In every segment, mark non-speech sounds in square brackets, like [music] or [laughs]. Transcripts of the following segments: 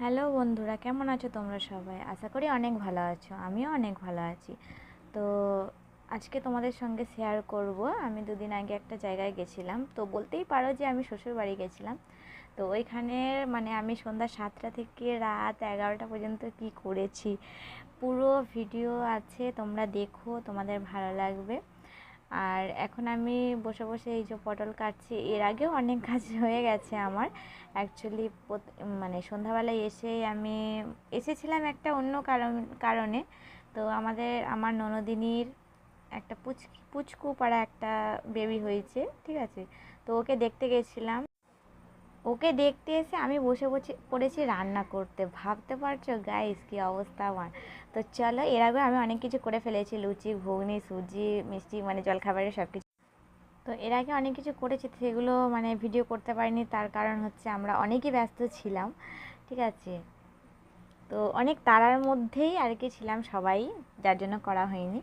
Hello বন্ধুরা, কেমন আছো তোমরা সবাই? আশা করি অনেক ভালো আছো, আমিও অনেক ভালো আছি। তো আজকে তোমাদের সঙ্গে শেয়ার করব। আমি দুদিন আগে একটা জায়গায় গেছিলাম। তো বলতেই পারো যে আমি শ্বশুর বাড়ি গেছিলাম। তো ওইখানে মানে আমি সন্ধ্যা সাতটা থেকে রাত এগারোটা পর্যন্ত কি করেছি, পুরো ভিডিও আছে, তোমরা দেখো, তোমাদের ভালো লাগবে। আর এখন আমি বসে বসে এই যে পটল কাটছি, এর আগেও অনেক কাজ [laughs] হয়ে গেছে আমার। অ্যাকচুয়ালি মানে সন্ধ্যাবেলায় এসে আমি এসেছিলাম একটা অন্য কারণ, কারণে। তো আমাদের, আমার ননদিনীর একটা পুচ পুচকু পাড়া একটা বেবি হয়েছে, ঠিক আছে? তো ওকে দেখতে গেছিলাম। ওকে দেখতে এসে আমি বসে বসে পড়েছি রান্না করতে। ভাবতে পারছ গাইস কী অবস্থা আমার? তো চলো, এর আগে আমি অনেক কিছু করে ফেলেছি, লুচি, ঘুগনি, সুজি, মিষ্টি মানে জলখাবারের সব কিছু তো এর আগে অনেক কিছু করেছি, সেগুলো মানে ভিডিও করতে পারিনি, তার কারণ হচ্ছে আমরা অনেকই ব্যস্ত ছিলাম, ঠিক আছে? তো অনেক তারার মধ্যেই আর কি ছিলাম সবাই, যার জন্য করা হয়নি।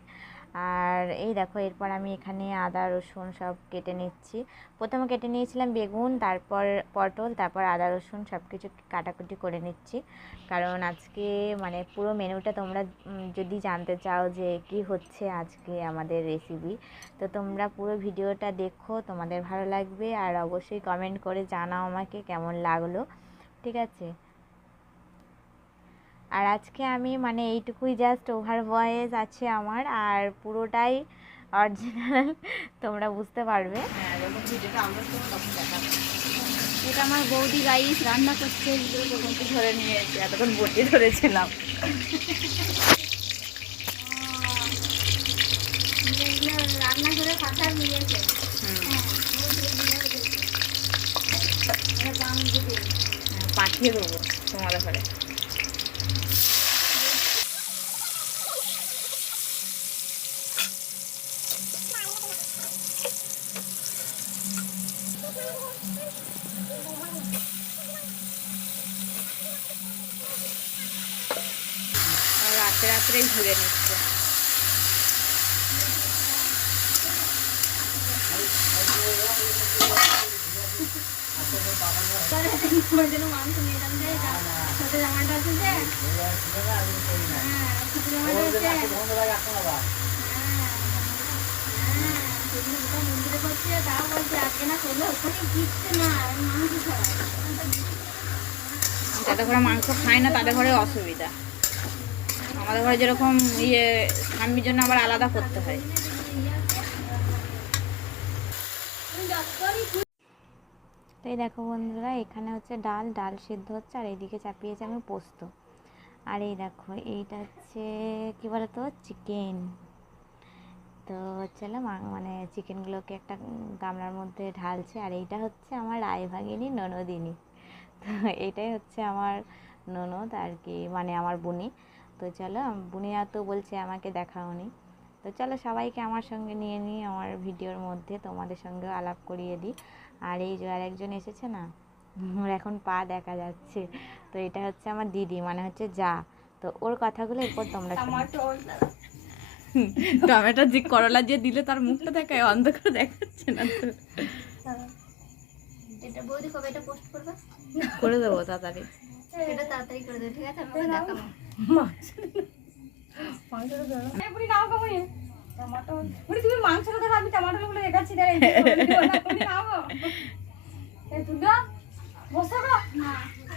আর এই দেখো, এরপর আমি এখানে আদা, রসুন সব কেটে নিচ্ছি। প্রথমে কেটে নিয়েছিলাম বেগুন, তারপর পটল, তারপর আদা, রসুন সব কিছু কাটাকুটি করে নিচ্ছি। কারণ আজকে মানে পুরো মেনুটা তোমরা যদি জানতে চাও যে কি হচ্ছে আজকে আমাদের রেসিপি তো তোমরা পুরো ভিডিওটা দেখো, তোমাদের ভালো লাগবে। আর অবশ্যই কমেন্ট করে জানাও আমাকে কেমন লাগল। ঠিক আছে? আর আজকে আমি মানে এইটুকুই জাস্ট ওভার ভয়েস আছে আমার আর পুরোটাই অরিজিনাল তোমরা বুঝতে পারবে। হ্যাঁ এটা আমার বৌদি গাইস রান্না করছে। ধরে নিয়েছি এতক্ষণ বটি ধরেছিলাম। রান্না করে হ্যাঁ, পাঠিয়ে দেবো তোমাদের ঘরে। রাত্রে রাত্রেই ঘুরে নিচ্ছে হ্যাঁ আজকে না ঘরে মাংস খায় না তাদের ঘরে অসুবিধা আমাদের ঘরে যেরকম ইয়ে স্বামীর জন্য আবার আলাদা করতে হয়। এই দেখো বন্ধুরা, এখানে হচ্ছে ডাল ডাল সিদ্ধ হচ্ছে, আর এইদিকে চাপিয়েছে আমি পোস্ত। আর এই দেখো, এইটা হচ্ছে, কী বলতো চিকেন তো চলো মানে চিকেনগুলোকে একটা গামলার মধ্যে ঢালছে, আর এইটা হচ্ছে আমার রায়ভাগিনী ননদিনী। তো এটাই হচ্ছে আমার ননদ আর কি মানে আমার বুনি। তো চলো বুনিয়া তো বলছে আমাকে দেখাওনি তো চলো সবাইকে আমার সঙ্গে নিয়ে নিই আমার ভিডিওর মধ্যে তোমাদের সঙ্গেও আলাপ করিয়ে দিই। আর এই যে আরেকজন এসেছে না ওর এখন পা দেখা যাচ্ছে। তো এটা হচ্ছে আমার দিদি মানে হচ্ছে যা। তো ওর কথাগুলো এরপর তোমরা টমেটো যে করলা যে দিলে তার মুখটা দেখায় অন্ধকার দেখাচ্ছে না তো। এটা বৌদি কবে এটা পোস্ট করবে? করে দেবো তাড়াতাড়ি। এটা তাড়াতাড়ি করে দেবে ঠিক আছে? আমি ওকে দেখাবো।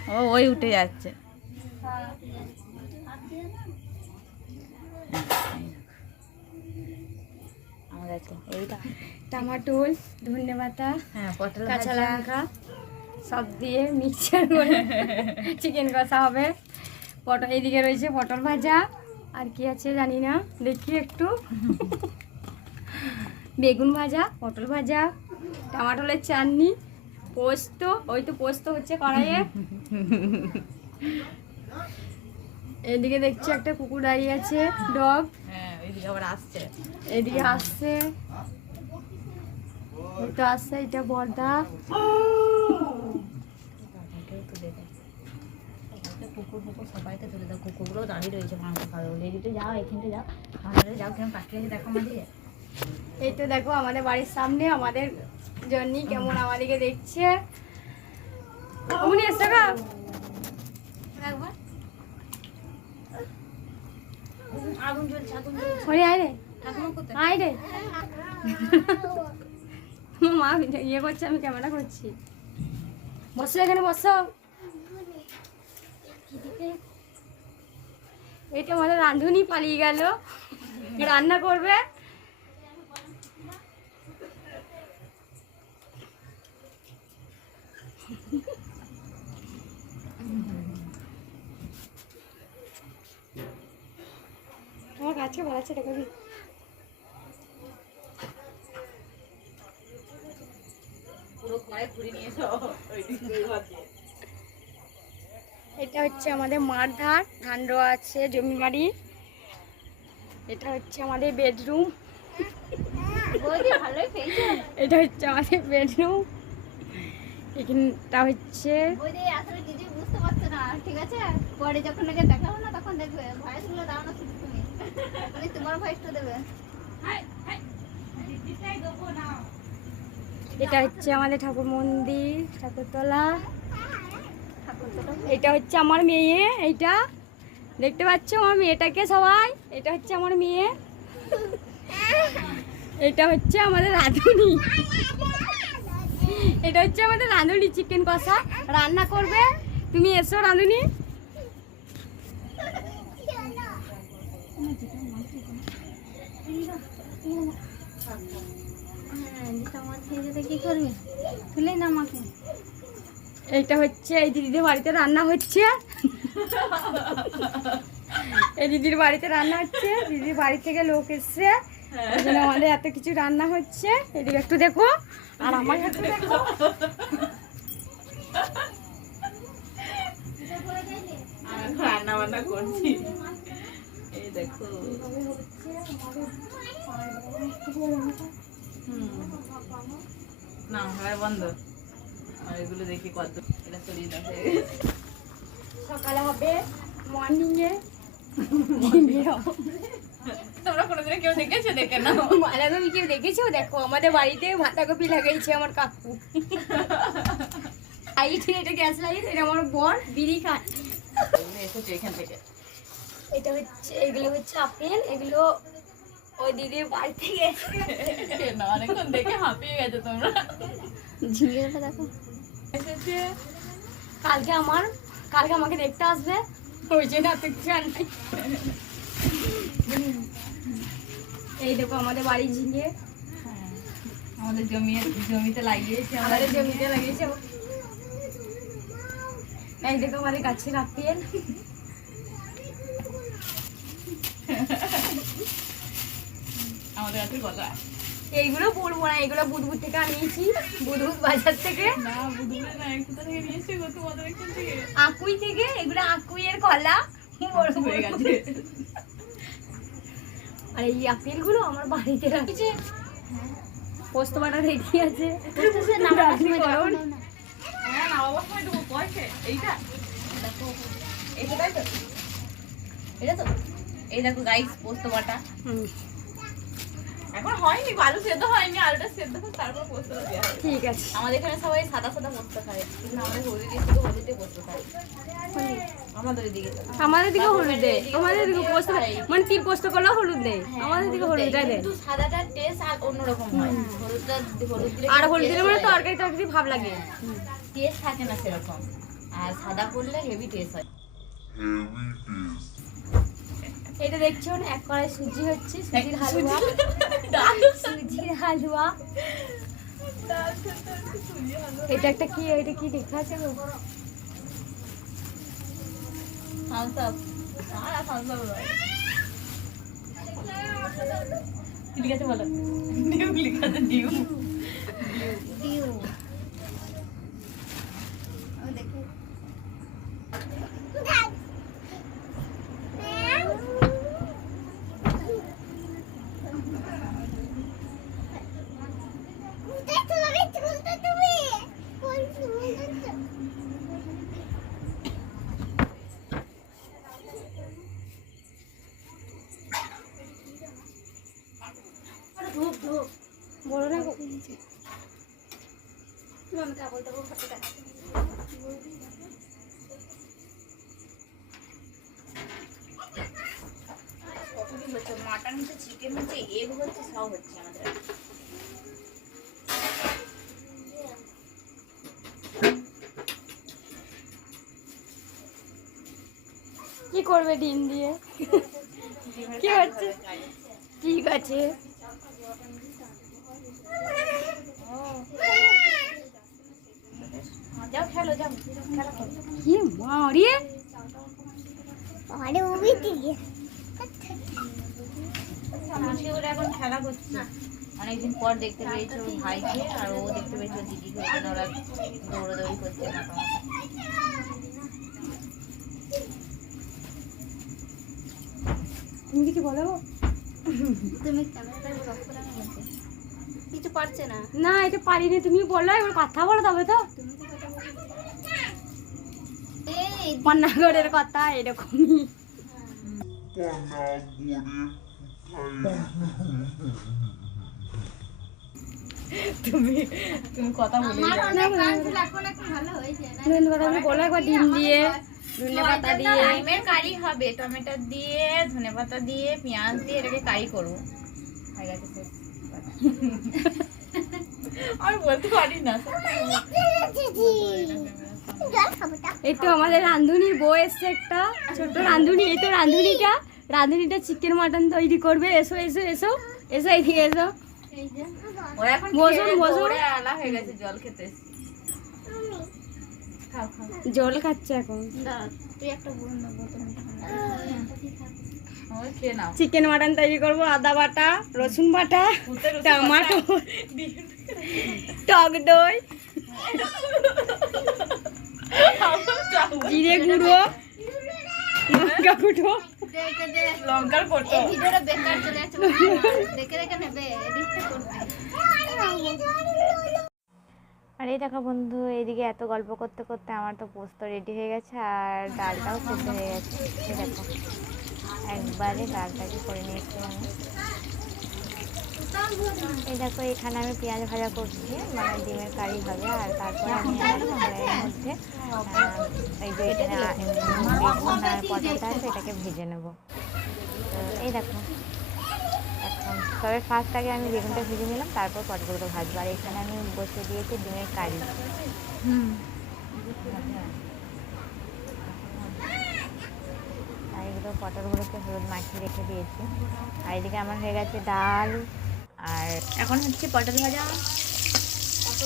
ও ওই উঠে যাচ্ছে। আমাদের তো এইটা টমাটোল ধনে পাতা হ্যাঁ পটল কাঁচা লঙ্কা সব দিয়ে মিক্সচার করে [laughs] চিকেন কষা হবে। পটল এইদিকে রয়েছে পটল ভাজা। আর কি আছে জানি না দেখি একটু। [laughs] বেগুন ভাজা পটল ভাজা টমাটোলের চাটনি পোস্ত ওই তো পোস্ত হচ্ছে কড়াইয়ে। [laughs] এদিকে দেখছি একটা কুকুর দাঁড়িয়ে আছে ডগ। হ্যাঁ আসছে। এদিকে আসছে। তো আসছে এটা বর্দা। কুকুর ফুকুর সবাইকে তুলে দাও। কুকুরগুলো দাঁড়িয়ে রয়েছে মাংস খাবে বলে এদিকে যাও এখানে যাও। আমাদের যাও কেমন পাখি আছে দেখো আমাদের। এই তো দেখো আমাদের বাড়ির সামনে আমাদের জন্নি কেমন আমাদেরকে দেখছে। উনি এসে গা। আয় রে। আয় রে। মা ইয়ে করছে আমি ক্যামেরা করছি। বসো এখানে বসো। এটা আমাদের রাঁধুনি পালিয়ে গেল। রান্না করবে। আমার কাছে বলাচ্ছে এটা করবি? পুরো কড়াই ঘুরে নিয়ে এটা হচ্ছে আমাদের মাঠ ধার ধান রোয়া আছে জমি বাড়ি। এটা হচ্ছে আমাদের বেডরুম। এটা হচ্ছে আমাদের বেডরুম। এখানটা হচ্ছে বৌদি আসলে বুঝতে পারছ না ঠিক আছে? পরে যখন আগে দেখাবো না তখন দেখবে ভয়েস দাও না শুধু তোমার ভয়েসটা দেবে। এটা হচ্ছে আমাদের ঠাকুর মন্দির ঠাকুরতলা। এটা হচ্ছে আমার মেয়ে, এইটা। দেখতে পাচ্ছ আমার মেয়েটাকে সবাই? এটা হচ্ছে আমার মেয়ে। এটা হচ্ছে আমাদের রাঁধুনি। এটা হচ্ছে আমাদের রাঁধুনি চিকেন কষা। রান্না করবে। তুমি এসো রাঁধুনি। হ্যাঁ কি করবে। তুলে না আমাকে। এইটা হচ্ছে এই দিদিদের বাড়িতে রান্না হচ্ছে। এই দিদির বাড়িতে রান্না হচ্ছে দিদির বাড়ি থেকে লোক এসছে। ওই আমাদের এত কিছু রান্না হচ্ছে। এদিকে একটু দেখো আর আমার একটু দেখো। রান্না বান্না করছি। এই দেখো। হুম। না হয় বন্ধ। এগুলো দেখি কত এটা হয়ে গেছে। সকালে হবে মর্নিং এ। তোমরা কেউ দেখেছ? দেখে কেউ দেখেছ? দেখো আমাদের বাড়িতে বাঁধাকপি লাগাইছে আমার কাকু। [laughs] লাইট এটা গ্যাস লাইট এটা আমার বর বিড়ি খান এসেছে এখান থেকে। এটা হচ্ছে এগুলো হচ্ছে আপেল এগুলো ওই দিদির বাড়ি থেকে [laughs] অনেকক্ষণ দেখে হাঁপিয়ে গেছো তোমরা। ঝিঙেটা দেখো। এসেছে। কালকে আমার কালকে আমাকে দেখতে আসবে। ওই জন্য এত কিছু আর নাই এই দেখো আমাদের বাড়ি ঝিঙে। আমাদের জমি জমিতে লাগিয়েছে আমাদের। জমিতে লাগিয়েছে। এই দেখো আমাদের গাছের আপেল। আমাদের কাছে কথা এইগুলো পড়ব না এগুলো বুধবুদ থেকে আনিয়েছি বুধবুদ বাজার থেকে। আকুই থেকে এগুলো আকুইয়ের কলা। গেছে। আর এই আপেলগুলো আমার বাড়িতে রাখছে। পোস্ত বাটা রেডি আছে। গরম। হ্যাঁ এটা তো? এই দেখো গাইস পোস্ত বাটা। হুম, এখন হয়নি আলু সেদ্ধ হয়নি আলুটা সেদ্ধ করে তারপর পোস্ত দেওয়া ঠিক আছে। আমাদের এখানে সবাই সাদা সাদা পোস্ত খায় কিন্তু আমাদের হলুদ দিয়ে শুধু হলুদে পোস্ত খায়। আমাদের এদিকে আমাদের দিকে হলুদ দেয় আমাদের দিকে পোস্ত মানে তিল পোস্ত করলেও হলুদ দেয় আমাদের দিকে হলুদ দেয় কিন্তু সাদাটার টেস্ট আর অন্যরকম হয়। হলুদটা হলুদ দিলে আর হলুদ দিলে মানে তরকারি তরকারি ভাব লাগে। টেস্ট থাকে না সেরকম। আর সাদা করলে হেভি টেস্ট হয়। এটা দেখছ না এক কড়াই সুজি হচ্ছে সুজির হালুয়া। [laughs] সুজির হালুয়া। এটা একটা কি এটা কি লেখা আছে গো? ঠিক আছে বলো? ডিউ লিখা আছে ডিউ ডিউ ও দেখো বড় না গো মাটন হচ্ছে চিকেন হচ্ছে এগ হচ্ছে সব হচ্ছে আমাদের কি করবে ডিম দিয়ে কি হচ্ছে ঠিক আছে। আরে ওই দিকে মাসি ওরা এখন খেলা করছে। অনেকদিন পর দেখতে পেয়েছে ওর ভাইকে আর ও দেখতে পেয়েছে ওর দিদিকে ওই ওরা দৌড়াদৌড়ি করছে মাতামাতি তুমি কিছু বলো? তুমি কিছু পারছে না। না এটা পারিনি। তুমি বলো এবার কথা বলো তবে তো। তুমি এই কথা এরকমই। তুমি তুমি কথা বলে বলো একবার ডিম দিয়ে ধনে পাতা দিয়ে। কারি হবে টমেটো দিয়ে ধনে পাতা দিয়ে পেঁয়াজ দিয়ে এটাকে কারি করব। হয়ে গেছে আর বলতে পারি না। [laughs] এই তো আমাদের রাঁধুনির বউ এসছে একটা ছোট রাঁধুনি এই তো রাঁধুনিটা। রাঁধুনিটা চিকেন মাটন তৈরি করবে। এসো এসো এসো এসো এইদিকে এসো। বসুন, বসুন। দৌড়ে আলা হয়ে গেছে জল খেতে। খাও খাও। জল খাচ্ছে এখন। চিকেন মাটন তৈরি করব আদা বাটা রসুন বাটা টমাটো টক দই। যাও। জিরে গুঁড়ো লঙ্কা গুঁড়ো। লঙ্কার ফটো আর এই দেখো বন্ধু এইদিকে এত গল্প করতে করতে আমার তো পোস্ত রেডি হয়ে গেছে আর ডালটাও সেদ্ধ হয়ে গেছে। এই দেখো একবারে ডালটাকে করে নিয়েছি আমি। এই দেখো এখানে আমি পেঁয়াজ ভাজা করছি মানে ডিমের কারি হবে আর তারপর আমি আমার কড়াইয়ের মধ্যে আহ, এই যে বেগুন আর পটলটা আছে এটাকে ভেজে নেব। এই দেখো এখন তবে ফার্স্ট আগে আমি বেগুনটা ভেজে নিলাম তারপর পটলগুলো ভাজবো আর এখানে আমি বসে দিয়েছি ডিমের কারি। আর এগুলো পটলগুলোকে হলুদ মাখিয়ে রেখে দিয়েছি। আর এদিকে আমার হয়ে গেছে ডাল আর এখন হচ্ছে পটল ভাজা। তো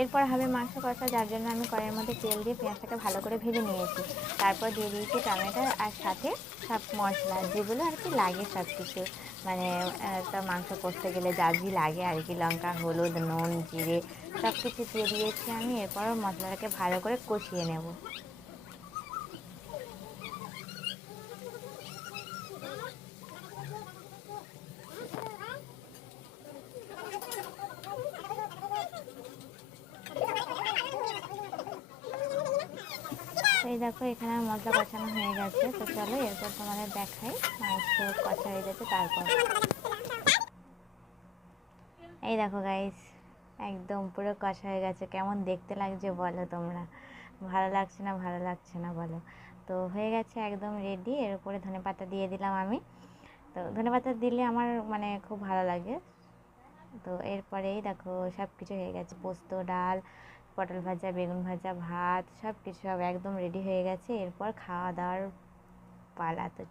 এরপর হবে মাংস কষা, যার জন্য আমি কড়াইয়ের মধ্যে তেল দিয়ে পেঁয়াজটাকে ভালো করে ভেজে নিয়েছি। তারপর দিয়ে দিয়েছি টমেটো আর সাথে সব মশলা, যেগুলো আর কি লাগে সব কিছু মানে একটা মাংস করতে গেলে যা যা লাগে আর কি, লঙ্কা, হলুদ, নুন, জিরে সব কিছু দিয়ে দিয়েছি আমি। এরপর মশলাটাকে ভালো করে কষিয়ে নেব এই দেখো এখানে আমার মশলা কষানো হয়ে গেছে। তো চলো এরপর তোমাদের দেখাই মাংস কষা হয়ে গেছে, তারপর এই দেখো গাইস একদম পুরো কষা হয়ে গেছে। কেমন দেখতে লাগছে বলো তোমরা? ভালো লাগছে না, ভালো লাগছে না বলো? তো হয়ে গেছে একদম রেডি এর উপরে ধনে পাতা দিয়ে দিলাম আমি। তো ধনে পাতা দিলে আমার মানে খুব ভালো লাগে। তো এরপরেই দেখো সব কিছু হয়ে গেছে, পোস্ত, ডাল পটল ভাজা, বেগুন ভাজা, ভাত সব কিছু সব একদম রেডি হয়ে গেছে। এরপর খাওয়া দাওয়ার পালা তো।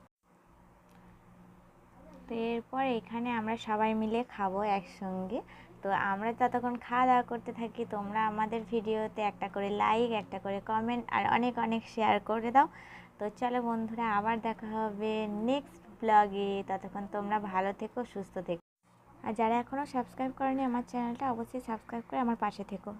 তো এরপর এখানে আমরা সবাই মিলে খাব একসঙ্গে। তো আমরা ততক্ষণ খাওয়া দাওয়া করতে থাকি। তোমরা আমাদের ভিডিওতে একটা করে লাইক একটা করে কমেন্ট আর অনেক অনেক শেয়ার করে দাও। তো চলো বন্ধুরা, আবার দেখা হবে নেক্সট ব্লগে ততক্ষণ তোমরা ভালো থেকো, সুস্থ থেকো। আর যারা এখনও সাবস্ক্রাইব করেনি আমার চ্যানেলটা অবশ্যই সাবস্ক্রাইব করে আমার পাশে থেকো।